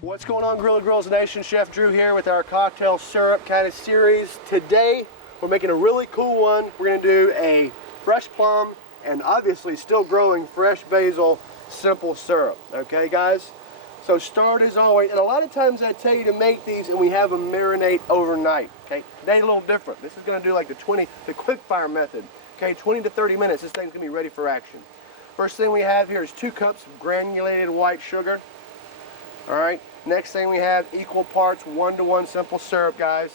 What's going on, Grilla Grills Nation? Chef Drew here with our cocktail syrup kind of series. Today, we're making a really cool one. We're gonna do a fresh plum and obviously still growing fresh basil simple syrup. Okay, guys? So start as always, and a lot of times I tell you to make these and we have them marinate overnight. Okay, today a little different. This is gonna do like the quick fire method. Okay, 20 to 30 minutes, this thing's gonna be ready for action. First thing we have here is 2 cups of granulated white sugar. All right, next thing we have equal parts 1-to-1 simple syrup, guys.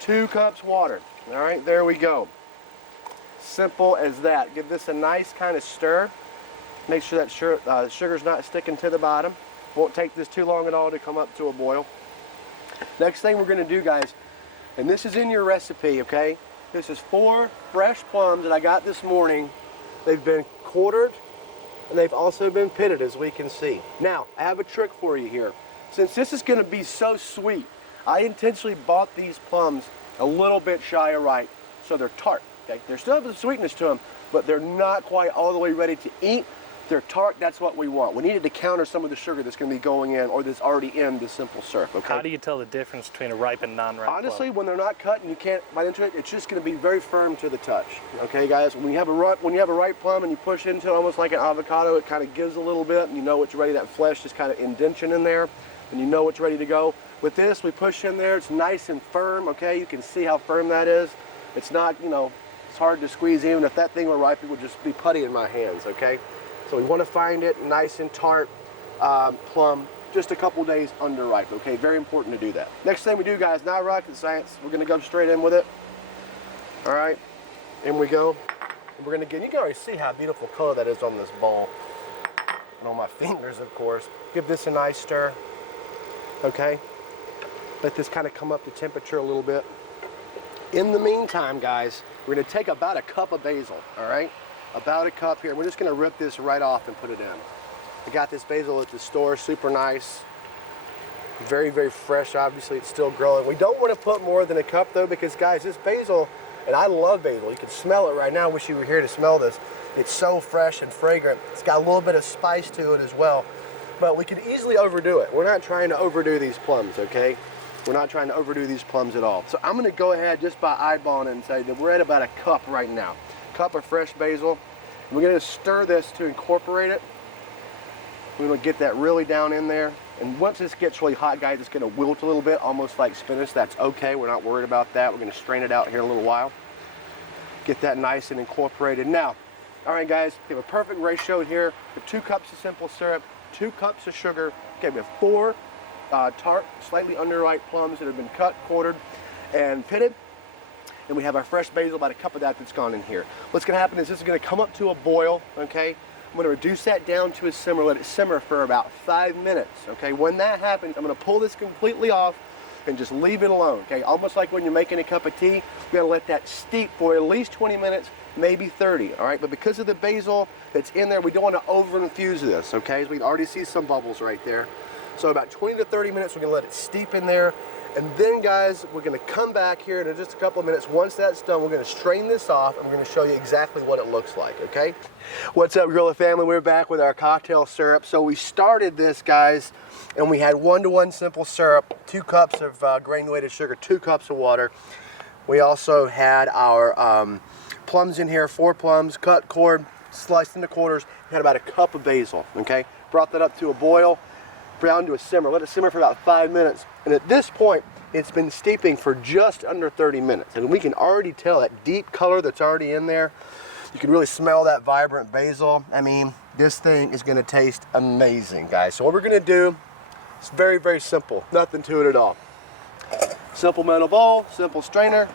2 cups water. All right, there we go. Simple as that. Give this a nice kind of stir. Make sure that sugar's not sticking to the bottom. Won't take this too long at all to come up to a boil. Next thing we're gonna do, guys, and this is in your recipe, okay? This is 4 fresh plums that I got this morning. They've been quartered, and they've also been pitted, as we can see. Now, I have a trick for you here. Since this is gonna be so sweet, I intentionally bought these plums a little bit shy of ripe, so they're tart, okay? They still have the sweetness to them, but they're not quite all the way ready to eat. They're tart, that's what we want. We needed to counter some of the sugar that's gonna be going in, or that's already in the simple syrup, okay? How do you tell the difference between a ripe and non-ripe Honestly, plum? when they're not cut and you can't bite into it, it's just gonna be very firm to the touch. Okay, guys? When you have a ripe plum and you push into it almost like an avocado, it kind of gives a little bit, and you know it's ready. That flesh is kind of indention in there, and you know it's ready to go. With this, we push in there, it's nice and firm, okay? You can see how firm that is. It's not, you know, it's hard to squeeze. Even if that thing were ripe, it would just be putty in my hands, okay? So we want to find it nice and tart plum, just a couple days under ripe, okay? Very important to do that. Next thing we do, guys, not rocket science. We're gonna go straight in with it. All right, in we go. We're gonna get, you can already see how beautiful color that is on this bowl. And on my fingers, of course. Give this a nice stir, okay? Let this kind of come up to temperature a little bit. In the meantime, guys, we're gonna take about a cup of basil, all right? About a cup here. We're just gonna rip this right off and put it in. I got this basil at the store, super nice. Very, very fresh, obviously it's still growing. We don't wanna put more than a cup though, because guys, this basil, and I love basil, you can smell it right now. I wish you were here to smell this. It's so fresh and fragrant. It's got a little bit of spice to it as well, but we could easily overdo it. We're not trying to overdo these plums, okay? We're not trying to overdo these plums at all. So I'm gonna go ahead just by eyeballing and say that we're at about a cup right now. Cup of fresh basil. We're gonna stir this to incorporate it. We're gonna get that really down in there. And once this gets really hot, guys, it's gonna wilt a little bit, almost like spinach. That's okay, we're not worried about that. We're gonna strain it out here in a little while. Get that nice and incorporated. Now, all right, guys, we have a perfect ratio here. We have 2 cups of simple syrup, 2 cups of sugar. Okay, we have 4 tart, slightly underripe plums that have been cut, quartered, and pitted. And we have our fresh basil, about a cup of that's gone in here. What's gonna happen is this is gonna come up to a boil, okay? I'm gonna reduce that down to a simmer, let it simmer for about 5 minutes, okay? When that happens, I'm gonna pull this completely off and just leave it alone, okay? Almost like when you're making a cup of tea, we're gonna let that steep for at least 20 minutes, maybe 30, all right? But because of the basil that's in there, we don't wanna over infuse this, okay? We can already see some bubbles right there. So about 20 to 30 minutes, we're gonna let it steep in there. And then, guys, we're gonna come back here in just a couple of minutes. Once that's done, we're gonna strain this off and we're gonna show you exactly what it looks like, okay? What's up, Grilla family? We're back with our cocktail syrup. So we started this, guys, and we had 1-to-1 simple syrup, 2 cups of granulated sugar, 2 cups of water. We also had our plums in here, 4 plums, cut, cored, sliced into quarters. We had about a cup of basil, okay? Brought that up to a boil, down to a simmer. Let it simmer for about 5 minutes. And at this point, it's been steeping for just under 30 minutes. And we can already tell that deep color that's already in there. You can really smell that vibrant basil. I mean, this thing is gonna taste amazing, guys. So what we're gonna do, it's very, very simple. Nothing to it at all. Simple metal bowl, simple strainer,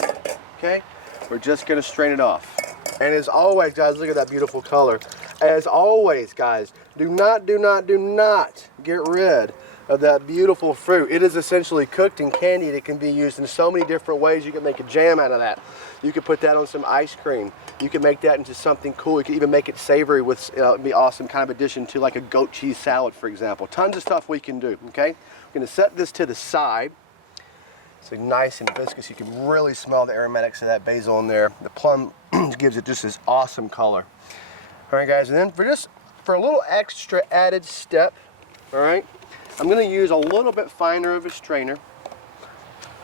okay? We're just gonna strain it off. And as always, guys, look at that beautiful color. As always, guys, do not get rid of that beautiful fruit. It is essentially cooked and candied. It can be used in so many different ways. You can make a jam out of that. You can put that on some ice cream. You can make that into something cool. You can even make it savory with, it'd be awesome kind of addition to like a goat cheese salad, for example. Tons of stuff we can do, okay? We're gonna set this to the side. So nice and viscous. You can really smell the aromatics of that basil in there. The plum gives it just this awesome color. All right, guys, and then for a little extra added step, All right. I'm going to use a little bit finer of a strainer.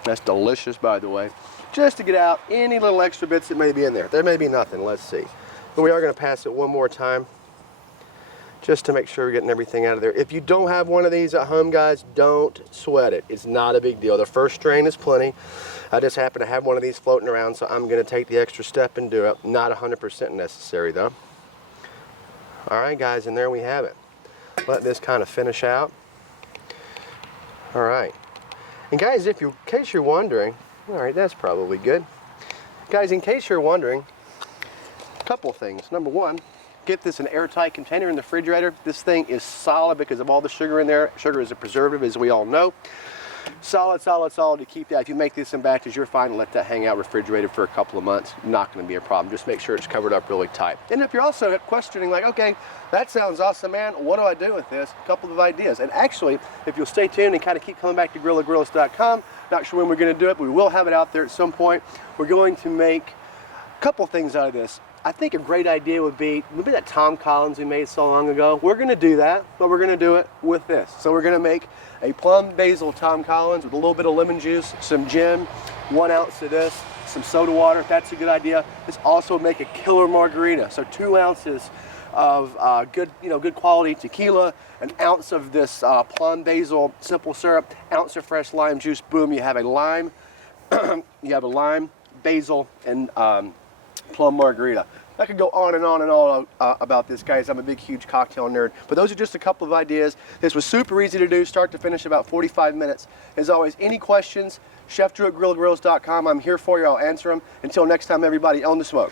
That's delicious, by the way. Just to get out any little extra bits that may be in there. There may be nothing. Let's see. But we are going to pass it one more time, just to make sure we're getting everything out of there. If you don't have one of these at home, guys, don't sweat it. It's not a big deal. The first strain is plenty. I just happen to have one of these floating around, so I'm going to take the extra step and do it. Not 100% necessary, though. All right, guys, and there we have it. Let this kind of finish out. All right. And guys, in case you're wondering, all right, that's probably good. Guys, in case you're wondering, a couple things. Number one, get this in an airtight container in the refrigerator. This thing is solid because of all the sugar in there. Sugar is a preservative, as we all know. Solid, solid, solid to keep that. If you make this in batches, you're fine to let that hang out refrigerated for a couple of months. Not going to be a problem. Just make sure it's covered up really tight. And if you're also questioning, like, okay, that sounds awesome, man. What do I do with this? A couple of ideas. And actually, if you'll stay tuned and kind of keep coming back to GrillaGrills.com, not sure when we're going to do it, but we will have it out there at some point. We're going to make a couple things out of this. I think a great idea would be that Tom Collins we made so long ago. We're going to do that, but we're going to do it with this. So we're going to make a plum basil Tom Collins with a little bit of lemon juice, some gin, 1 ounce of this, some soda water. That's a good idea. This also would make a killer margarita. So 2 ounces of good quality tequila, 1 ounce of this plum basil simple syrup, 1 ounce of fresh lime juice. Boom! You have a lime. You have a lime, basil, and plum margarita. I could go on and on and on about this, guys. I'm a big, huge cocktail nerd. But those are just a couple of ideas. This was super easy to do, start to finish, about 45 minutes. As always, any questions, chefdrew@GrillaGrills.com. I'm here for you. I'll answer them. Until next time, everybody, on the smoke.